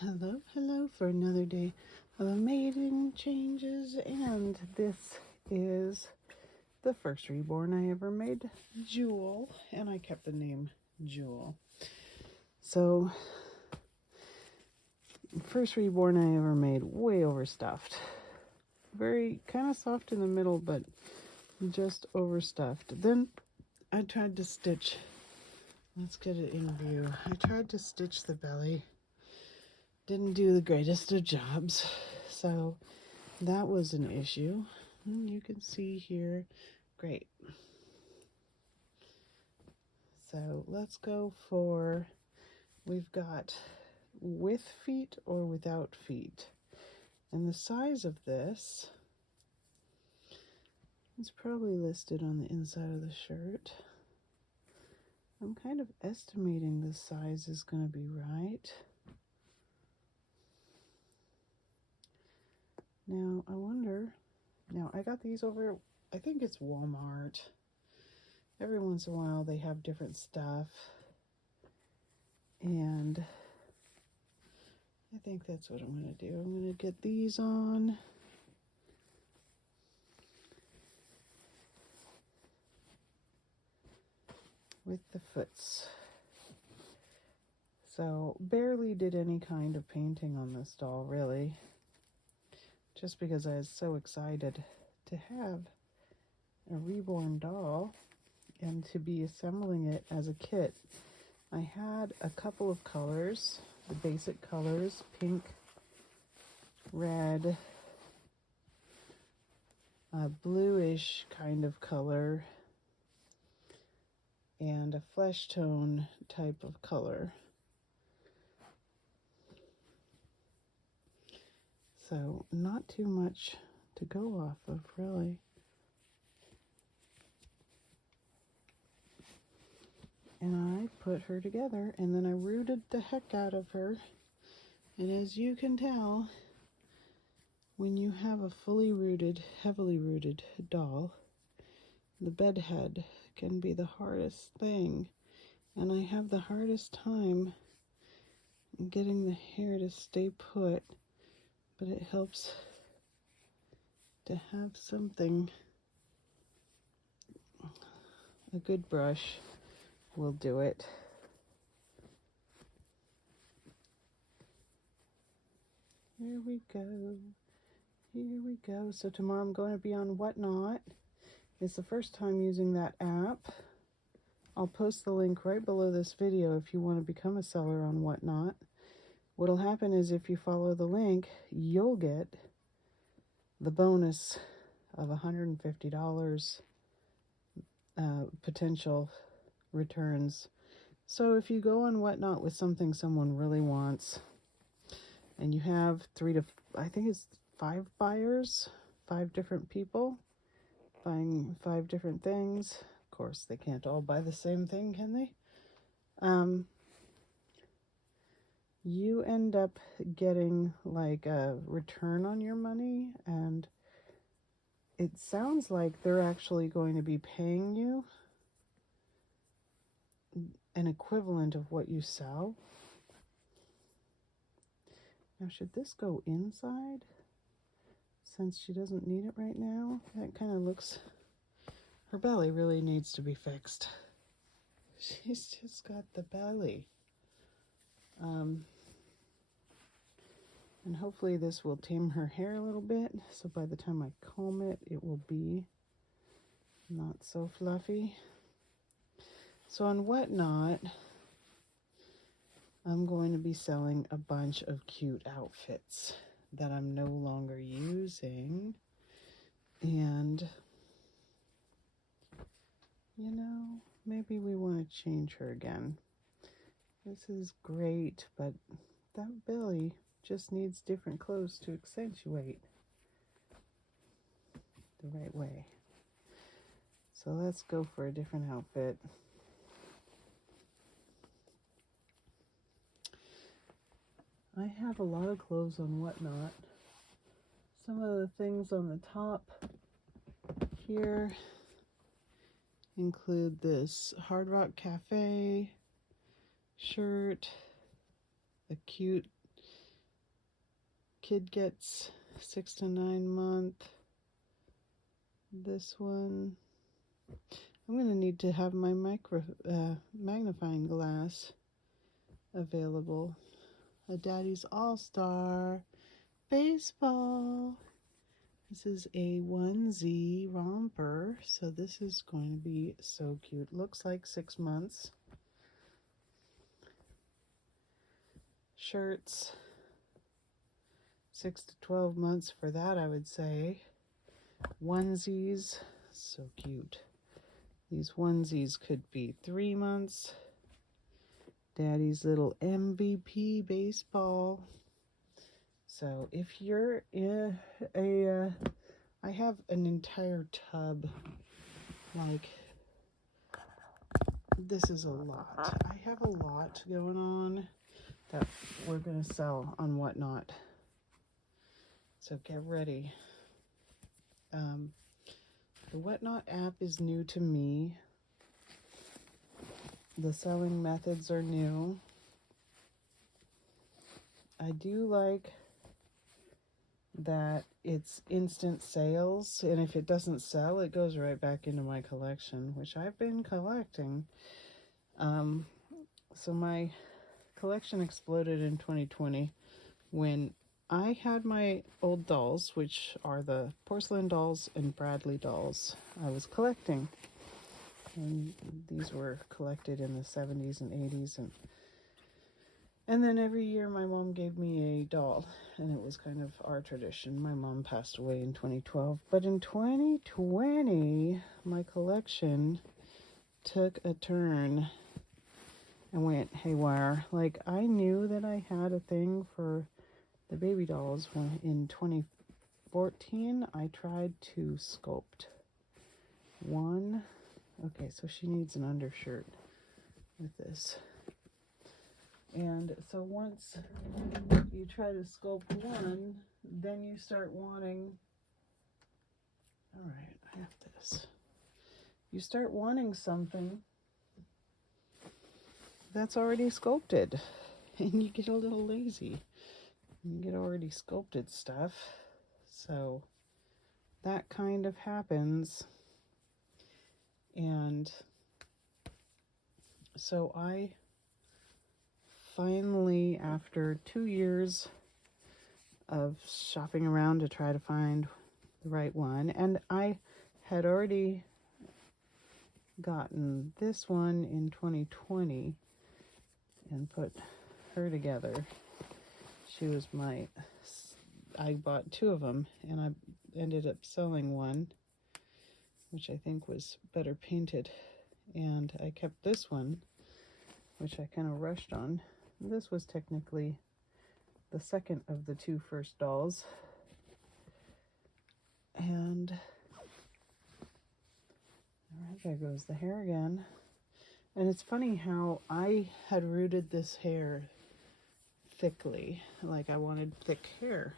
Hello, hello for another day of amazing changes, and this is the first reborn I ever made, Jewel, and I kept the name Jewel. So, first reborn I ever made, way overstuffed. Very kind of soft in the middle, but just overstuffed. Then I tried to stitch, let's get it in view. I tried to stitch the belly. Didn't do the greatest of jobs, so that was an issue. You can see here, great. So let's go for, we've got with feet or without feet. And the size of this is probably listed on the inside of the shirt. I'm kind of estimating the size is going to be right. Now, I wonder, now I got these over, I think it's Walmart. Every once in a while they have different stuff. And I think that's what I'm going to do. I'm going to get these on. With the foots. So barely did any kind of painting on this doll, really. Just because I was so excited to have a reborn doll and to be assembling it as a kit. I had a couple of colors, the basic colors, pink, red, a bluish kind of color, and a flesh tone type of color. So not too much to go off of, really. And I put her together, and then I rooted the heck out of her. And as you can tell, when you have a fully rooted, heavily rooted doll, the bed head can be the hardest thing. And I have the hardest time getting the hair to stay put, but it helps to have something. A good brush will do it. Here we go. Here we go. So tomorrow I'm going to be on Whatnot. It's the first time using that app. I'll post the link right below this video if you want to become a seller on Whatnot. What'll happen is if you follow the link, you'll get the bonus of $150 potential returns. So if you go on Whatnot with something someone really wants, and you have I think it's 5 buyers, 5 different people buying 5 different things. Of course, they can't all buy the same thing, can they? You end up getting like a return on your money, and it sounds like they're actually going to be paying you an equivalent of what you sell. Now, should this go inside? Since she doesn't need it right now, that kind of looks, her belly really needs to be fixed. She's just got the belly. And hopefully this will tame her hair a little bit, so by the time I comb it, it will be not so fluffy. So on Whatnot, I'm going to be selling a bunch of cute outfits that I'm no longer using. And, you know, maybe we want to change her again. This is great, but that belly just needs different clothes to accentuate the right way. So let's go for a different outfit. I have a lot of clothes on Whatnot. Some of the things on the top here include this Hard Rock Cafe shirt, a cute kid gets 6 to 9 month. This one, I'm going to need to have my magnifying glass available. A Daddy's All-Star Baseball. This is a 1Z romper, so this is going to be so cute. Looks like 6 months. Shirts, 6 to 12 months for that, I would say. Onesies, so cute. These onesies could be 3 months. Daddy's little MVP baseball. So if you're in I have an entire tub, like, this is a lot. I have a lot going on that we're going to sell on Whatnot. So get ready. The Whatnot app is new to me. The selling methods are new. I do like that it's instant sales, and if it doesn't sell, it goes right back into my collection, which I've been collecting. So my collection exploded in 2020 when I had my old dolls, which are the porcelain dolls and Bradley dolls I was collecting. And these were collected in the 70s and 80s. And then every year my mom gave me a doll, and it was kind of our tradition. My mom passed away in 2012. But in 2020, my collection took a turn and went haywire. Like, I knew that I had a thing for the baby dolls when in 2014 I tried to sculpt one. Okay, so she needs an undershirt with this. And so once you try to sculpt one, then you start wanting, all right, I have this. You start wanting something that's already sculpted, and you get a little lazy. You get already sculpted stuff. So that kind of happens. And so I finally, after 2 years of shopping around to try to find the right one, and I had already gotten this one in 2020 and put her together. She was I bought 2 of them, and I ended up selling one, which I think was better painted, and I kept this one, which I kind of rushed on. This was technically the second of the 2 first dolls. And all right, there goes the hair again. And it's funny how I had rooted this hair thickly, like I wanted thick hair,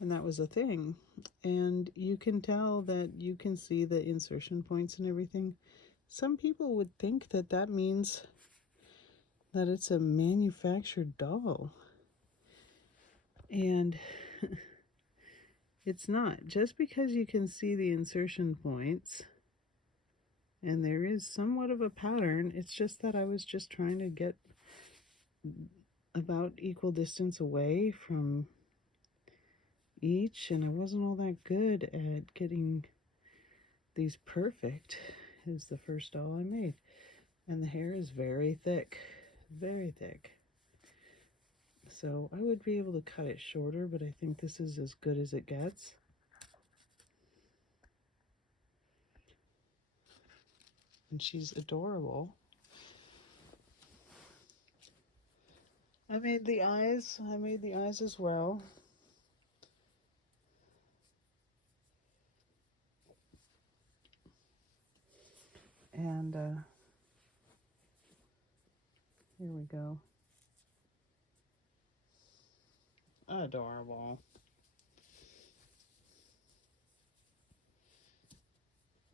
and that was a thing. And you can tell that you can see the insertion points and everything. Some people would think that that means that it's a manufactured doll, and it's not. Just because you can see the insertion points and there is somewhat of a pattern, it's just that I was just trying to get about equal distance away from each, and I wasn't all that good at getting these perfect. Is the first doll I made, and the hair is very thick, very thick. So I would be able to cut it shorter, but I think this is as good as it gets. And she's adorable. I made the eyes as well. And here we go. Adorable.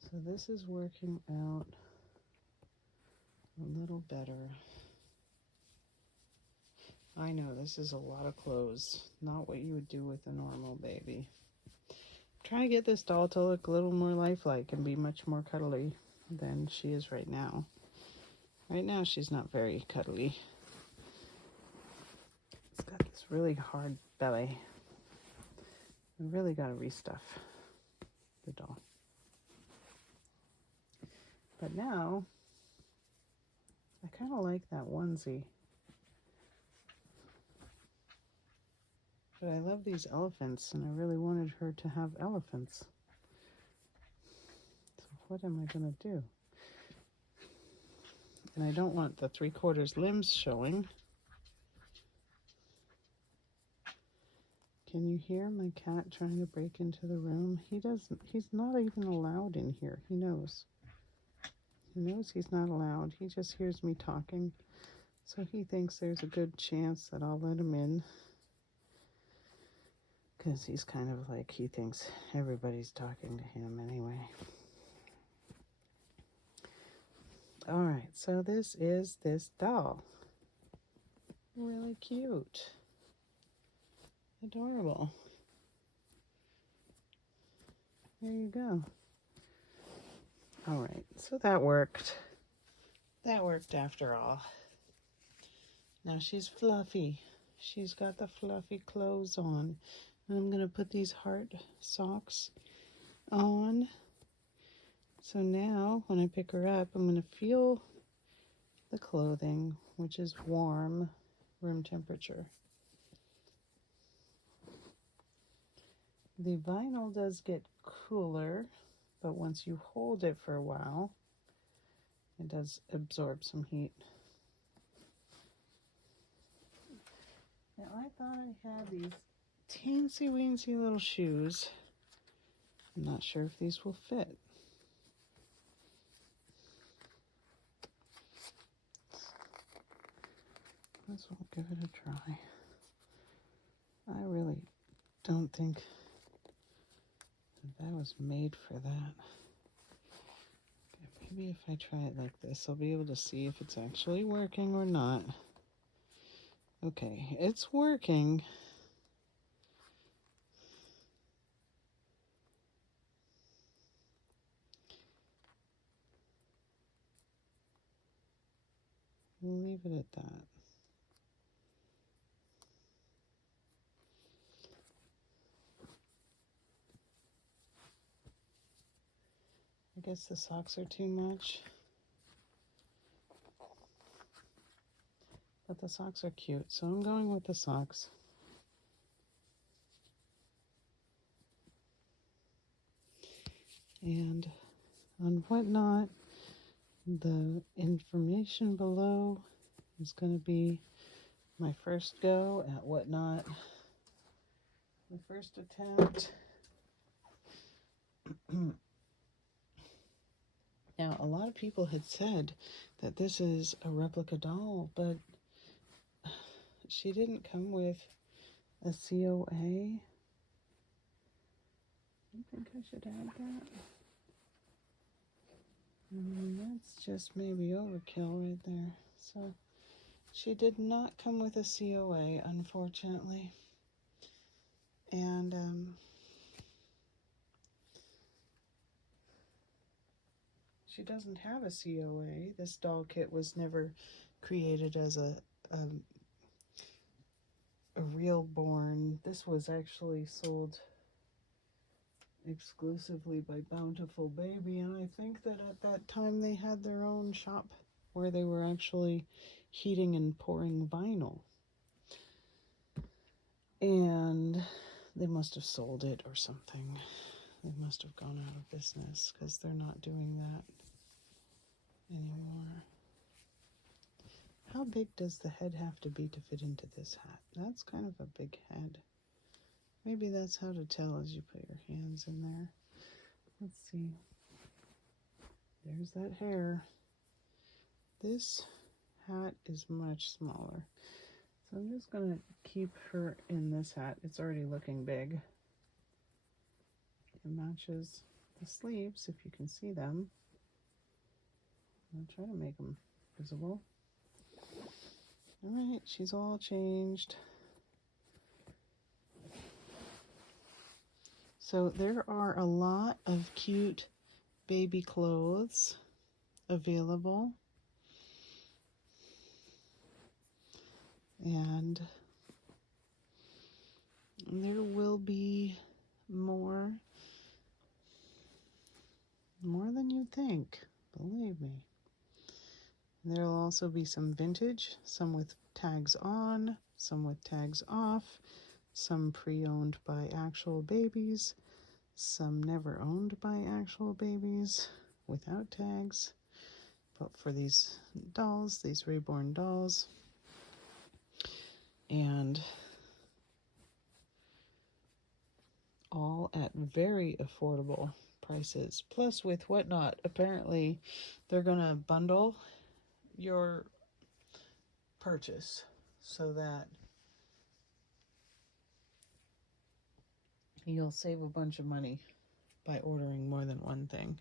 So this is working out a little better. I know this is a lot of clothes. Not what you would do with a normal baby. Trying to get this doll to look a little more lifelike and be much more cuddly than she is right now. Right now she's not very cuddly. It's got this really hard belly. We really got to restuff the doll. But now, I kind of like that onesie. But I love these elephants, and I really wanted her to have elephants. So what am I going to do? And I don't want the 3/4 limbs showing. Can you hear my cat trying to break into the room? He's not even allowed in here. He knows. He knows he's not allowed. He just hears me talking. So he thinks there's a good chance that I'll let him in. Because he's kind of like, he thinks everybody's talking to him anyway. Alright, so this is this doll. Really cute. Adorable. There you go. Alright, so that worked. That worked after all. Now she's fluffy. She's got the fluffy clothes on. And I'm going to put these heart socks on. So now when I pick her up, I'm going to feel the clothing, which is warm, room temperature. The vinyl does get cooler, but once you hold it for a while, it does absorb some heat. Now I thought I had these teensy-weensy little shoes. I'm not sure if these will fit. Guess we'll give it a try. I really don't think that was made for that. Okay, maybe if I try it like this, I'll be able to see if it's actually working or not. Okay, it's working. We'll leave it at that. I guess the socks are too much. But the socks are cute, so I'm going with the socks. And on Whatnot, the information below is going to be my first go at Whatnot. The first attempt. Now, a lot of people had said that this is a replica doll, but she didn't come with a COA. I think I should add that. That's just maybe overkill right there. So, she did not come with a COA, unfortunately. And, she doesn't have a COA. This doll kit was never created as a reborn. This was actually sold exclusively by Bountiful Baby, and I think that at that time they had their own shop where they were actually heating and pouring vinyl. And they must have sold it or something. They must have gone out of business because they're not doing that anymore. How big does the head have to be to fit into this hat? That's kind of a big head. Maybe that's how to tell as you put your hands in there. Let's see. There's that hair. This hat is much smaller. So I'm just going to keep her in this hat. It's already looking big. It matches the sleeves, if you can see them. I'll try to make them visible. Alright, she's all changed. So there are a lot of cute baby clothes available. And there will be more than you'd think, believe me. There will also be some vintage, some with tags on, some with tags off, some pre-owned by actual babies, some never owned by actual babies without tags. But for these dolls, these reborn dolls, and all at very affordable prices. Plus, with Whatnot, apparently they're gonna bundle your purchase so that you'll save a bunch of money by ordering more than one thing.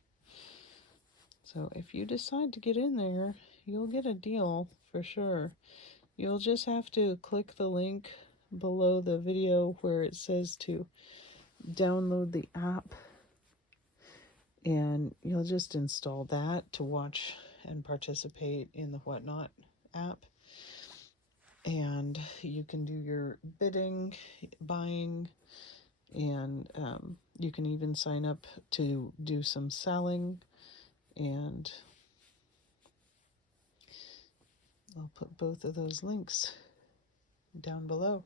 So if you decide to get in there, you'll get a deal for sure. You'll just have to click the link below the video where it says to download the app, and you'll just install that to watch and participate in the Whatnot app. And you can do your bidding, buying, and you can even sign up to do some selling. And I'll put both of those links down below.